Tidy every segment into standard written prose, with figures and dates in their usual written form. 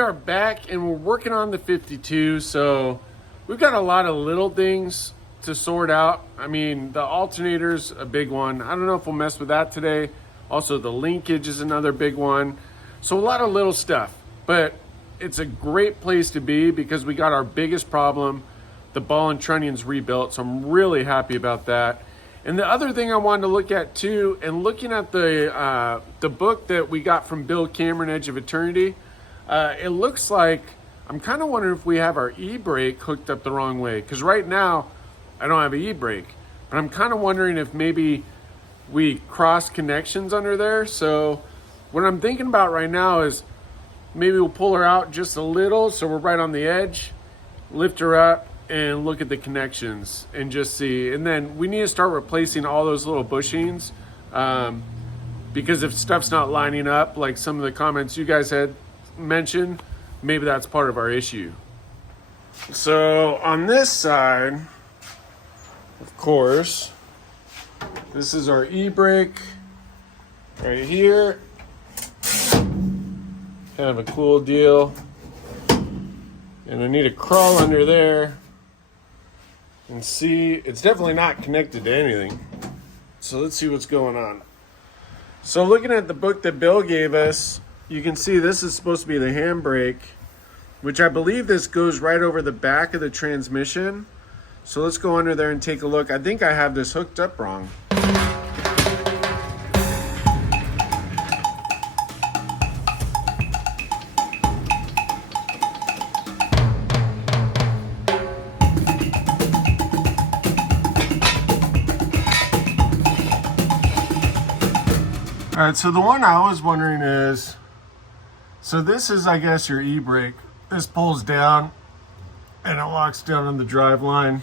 are back and we're working on the 52. So we've got a lot of little things to sort out. I mean, the alternator's a big one. I don't know if we'll mess with that today. Also, the linkage is another big one. So a lot of little stuff, but it's a great place to be because we got our biggest problem, the ball and trunnions rebuilt. So I'm really happy about that. And the other thing I wanted to look at too, and looking at the book that we got from Bill Cameron, Edge of Eternity, it looks like, I'm kind of wondering if we have our EBrake hooked up the wrong way. Because right now, I don't have an EBrake. But I'm kind of wondering if maybe we cross connections under there. So what I'm thinking about right now is maybe we'll pull her out just a little so we're right on the edge, lift her up, and look at the connections and just see. And then we need to start replacing all those little bushings because if stuff's not lining up, like some of the comments you guys had mentioned, maybe that's part of our issue. So on this side, of course, this is our EBrake right here. Kind of a cool deal. And I need to crawl under there and see. It's definitely not connected to anything. So let's see what's going on. So looking at the book that Bill gave us, you can see this is supposed to be the handbrake, which I believe this goes right over the back of the transmission. So let's go under there and take a look. I think I have this hooked up wrong. All right, so the one I was wondering is, so this is, I guess, your EBrake. This pulls down and it locks down on the drive line,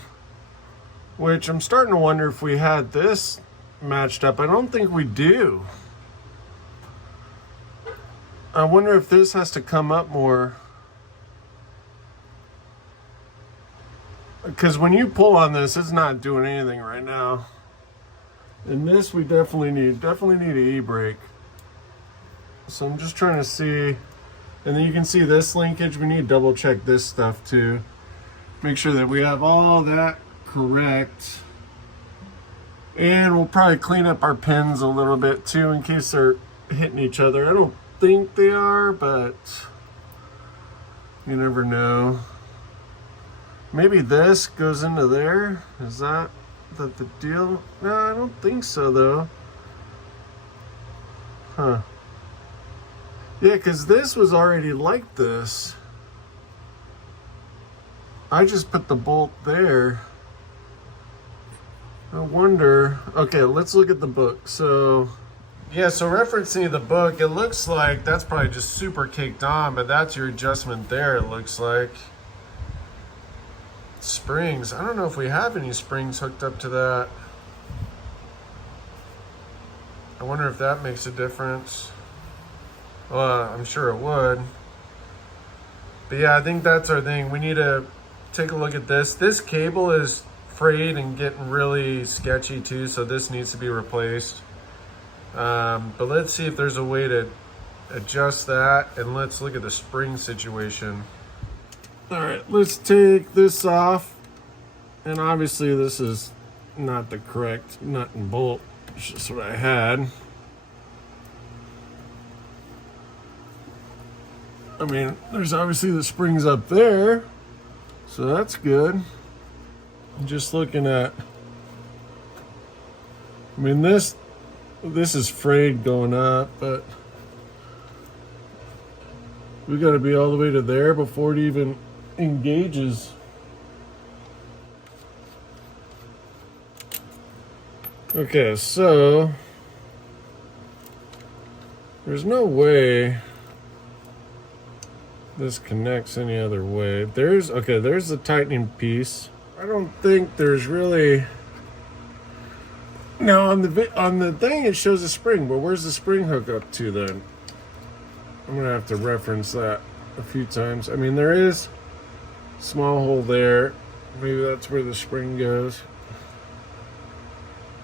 which I'm starting to wonder if we had this matched up. I don't think we do. I wonder if this has to come up more. Because when you pull on this, it's not doing anything right now. And this we definitely need an EBrake. So I'm just trying to see, and then you can see this linkage. We need to double check this stuff too. Make sure that we have all that correct. And we'll probably clean up our pins a little bit too in case they're hitting each other. I don't think they are, but you never know. Maybe this goes into there. Is that the deal? No, I don't think so though. Huh. Yeah, because this was already like this. I just put the bolt there. I wonder. Okay, let's look at the book. So, yeah, so referencing the book, it looks like that's probably just super caked on, but that's your adjustment there, it looks like. Springs. I don't know if we have any springs hooked up to that. I wonder if that makes a difference. Well, I'm sure it would. But yeah, I think that's our thing. We need to take a look at this. This cable is frayed and getting really sketchy too, so this needs to be replaced. But let's see if there's a way to adjust that, and let's look at the spring situation. All right, let's take this off. And obviously this is not the correct nut and bolt. It's just what I had. I mean, there's obviously the springs up there. So that's good. Just looking at, I mean, this is frayed going up, but we got to be all the way to there before it even engages. Okay, so there's no way this connects any other way. There's the tightening piece. I don't think there's really. Now on the thing it shows a spring, but where's the spring hook up to then? I'm gonna have to reference that a few times. I mean, there is a small hole there. Maybe that's where the spring goes.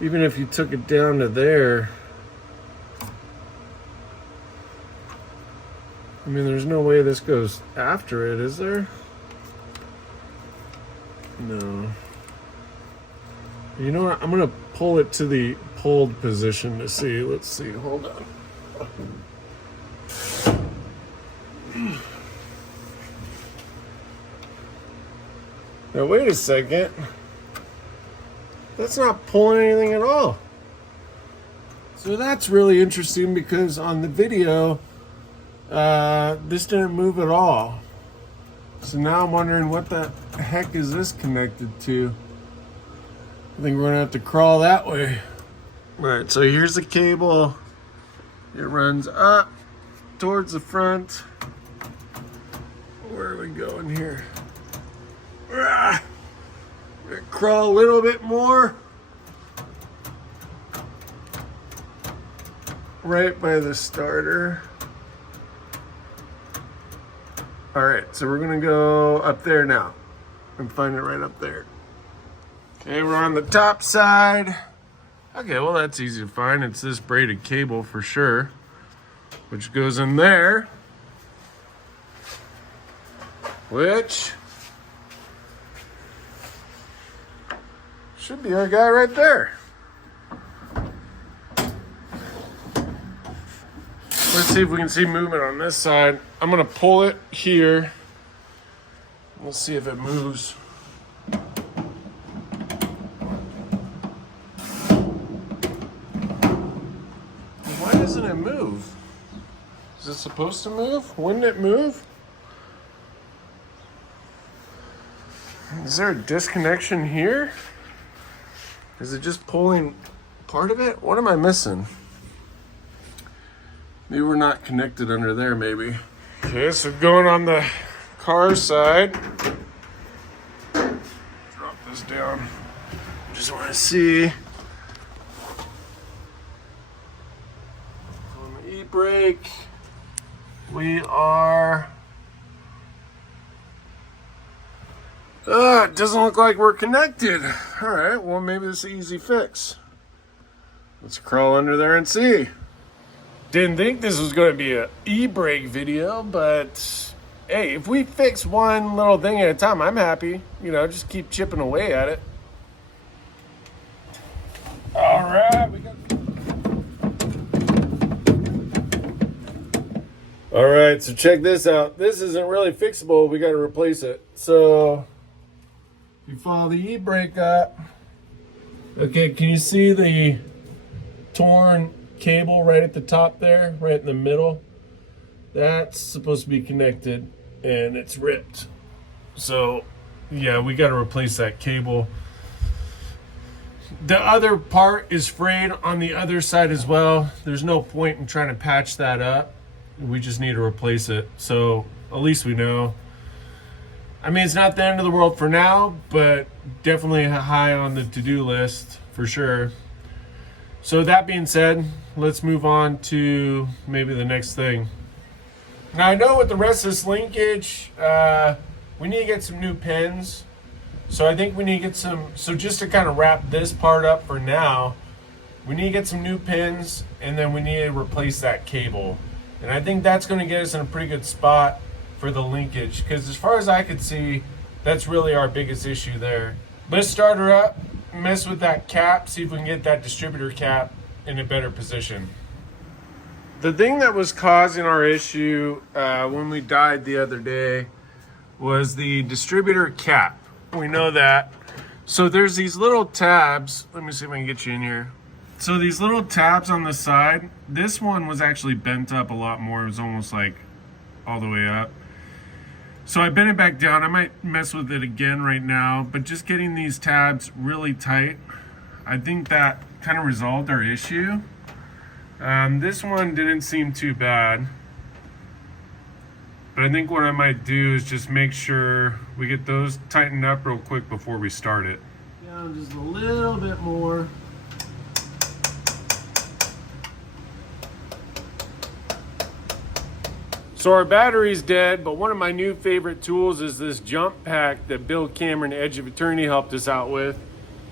Even if you took it down to there, I mean, there's no way this goes after it, is there? No. You know what? I'm gonna pull it to the pulled position to see. Let's see. Hold on. Now wait a second. That's not pulling anything at all. So that's really interesting because on the video, this didn't move at all. So now I'm wondering what the heck is this connected to? I think we're gonna have to crawl that way. All right, so here's the cable. It runs up towards the front. Where are we going here? We're gonna crawl a little bit more. Right by the starter. All right, so we're gonna go up there now and find it right up there. Okay, we're on the top side. Okay, well that's easy to find. It's this braided cable for sure, which goes in there, which should be our guy right there. Let's see if we can see movement on this side. I'm gonna pull it here. We'll see if it moves. Why doesn't it move? Is it supposed to move? Wouldn't it move? Is there a disconnection here? Is it just pulling part of it? What am I missing? Maybe we're not connected under there, maybe. Okay, so going on the car side. Drop this down. Just want to see. On the EBrake, we are... it doesn't look like we're connected. All right, well, maybe this is an easy fix. Let's crawl under there and see. Didn't think this was going to be an EBrake video, but hey, if we fix one little thing at a time, I'm happy. You know, just keep chipping away at it. All right, all right, so check this out. This isn't really fixable. We got to replace it. So you follow the EBrake up. Okay, can you see the torn cable right at the top there, right in the middle? That's supposed to be connected and it's ripped. So yeah, we got to replace that cable. The other part is frayed on the other side as well. There's no point in trying to patch that up. We just need to replace it. So at least we know. I mean, it's not the end of the world for now, but definitely high on the to-do list for sure. So that being said, let's move on to maybe the next thing. Now I know with the rest of this linkage, we need to get some new pins. So I think we need to get some, so just to kind of wrap this part up for now, we need to get some new pins and then we need to replace that cable. And I think that's going to get us in a pretty good spot for the linkage, because as far as I could see, that's really our biggest issue there. Let's start her up, mess with that cap, see if we can get that distributor cap in a better position. The thing that was causing our issue when we died the other day was the distributor cap. We know that. So there's these little tabs. Let me see if I can get you in here. So these little tabs on the side, this one was actually bent up a lot more. It was almost like all the way up. So I bent it back down. I might mess with it again right now, but just getting these tabs really tight, I think that kind of resolved our issue. This one didn't seem too bad, but I think what I might do is just make sure we get those tightened up real quick before we start it. Down just a little bit more. So our battery's dead, but one of my new favorite tools is this jump pack that Bill Cameron, Edge of Eternity, helped us out with.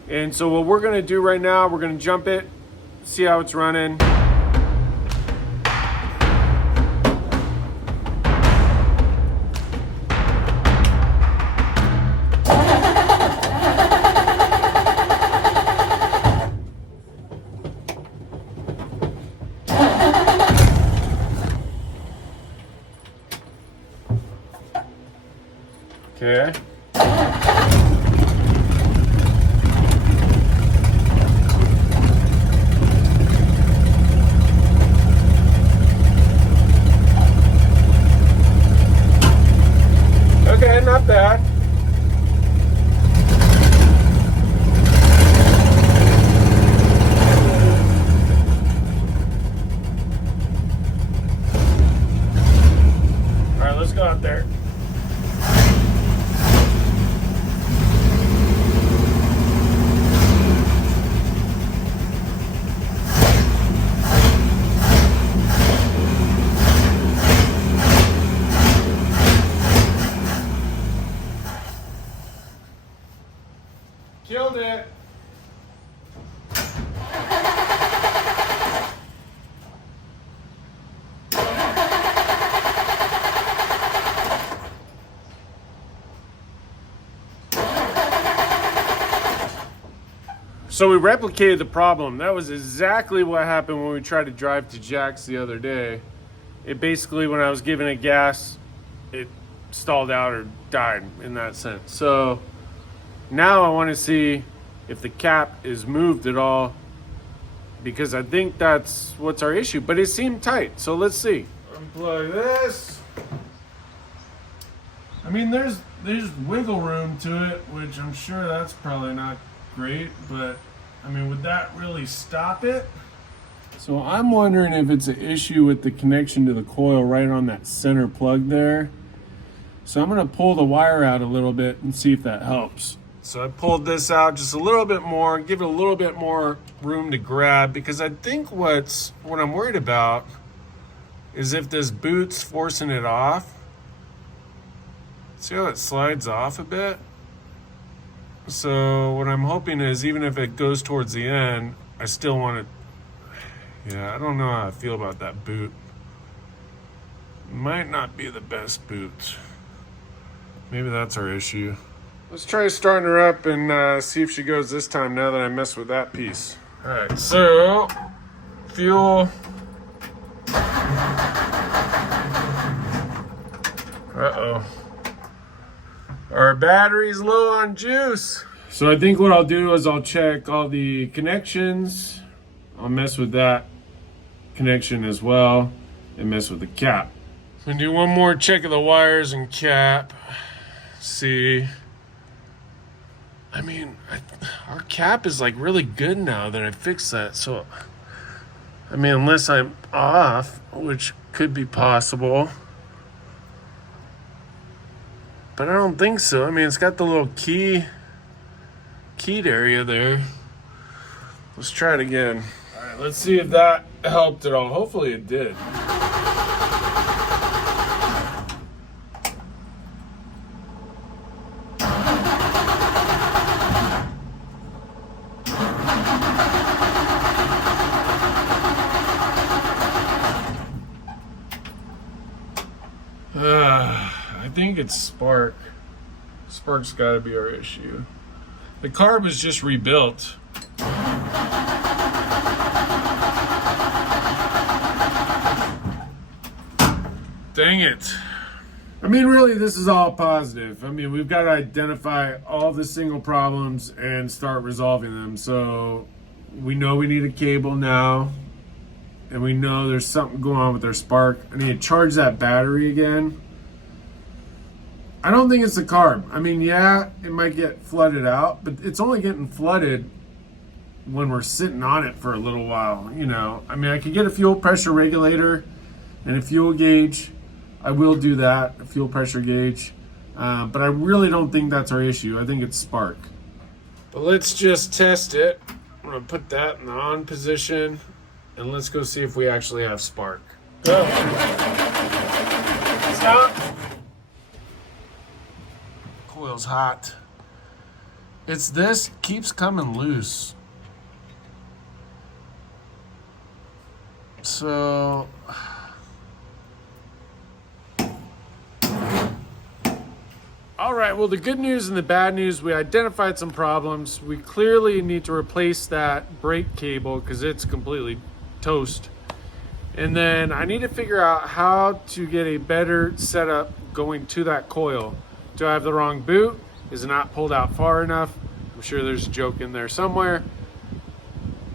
And so what we're gonna do right now, we're gonna jump it, see how it's running. bad. All right, let's go out there. Killed it. So we replicated the problem. That was exactly what happened when we tried to drive to Jack's the other day. It basically, when I was giving it gas, it stalled out or died in that sense. So now I want to see if the cap is moved at all, because I think that's what's our issue, but it seemed tight. So let's see. Unplug this. I mean, there's wiggle room to it, which I'm sure that's probably not great, but I mean, would that really stop it? So I'm wondering if it's an issue with the connection to the coil right on that center plug there. So I'm gonna pull the wire out a little bit and see if that helps. So I pulled this out just a little bit more, give it a little bit more room to grab, because I think what I'm worried about is if this boot's forcing it off. See how it slides off a bit? So what I'm hoping is, even if it goes towards the end, I still want to, yeah, I don't know how I feel about that boot. Might not be the best boot. Maybe that's our issue. Let's try starting her up and see if she goes this time now that I messed with that piece. All right, so fuel. Uh-oh. Our battery's low on juice. So I think what I'll do is I'll check all the connections. I'll mess with that connection as well and mess with the cap. I'm gonna do one more check of the wires and cap. See. I mean, our cap is like really good now that I fixed that. So, I mean, unless I'm off, which could be possible. But I don't think so. I mean, it's got the little keyed area there. Let's try it again. All right, let's see if that helped at all. Hopefully it did. I think it's spark. Spark's got to be our issue. The car was just rebuilt. Dang it. I mean, really, this is all positive. I mean, we've got to identify all the single problems and start resolving them. So we know we need a cable now, and we know there's something going on with our spark. I need to charge that battery again. I don't think it's the carb. I mean, yeah, it might get flooded out, but it's only getting flooded when we're sitting on it for a little while, you know. I mean, I could get a fuel pressure regulator and a fuel gauge. I will do that, a fuel pressure gauge. But I really don't think that's our issue. I think it's spark. But let's just test it. I'm gonna put that in the on position, and let's go see if we actually have spark. Go. Stop. Coil's hot. It's this keeps coming loose. So all right, well, the good news and the bad news, we identified some problems. We clearly need to replace that brake cable because it's completely toast. And then I need to figure out how to get a better setup going to that coil. Do I have the wrong boot? Is it not pulled out far enough? I'm sure there's a joke in there somewhere.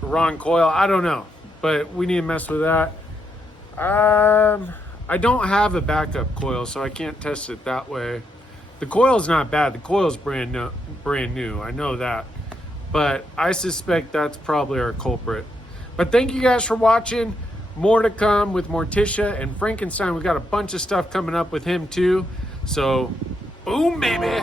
Wrong coil, I don't know, but we need to mess with that. I don't have a backup coil, so I can't test it that way. The coil's not bad. The coil's brand new. I know that. But I suspect that's probably our culprit. But thank you guys for watching. More to come with Morticia and Frankenstein. We got a bunch of stuff coming up with him too. So, boom, baby.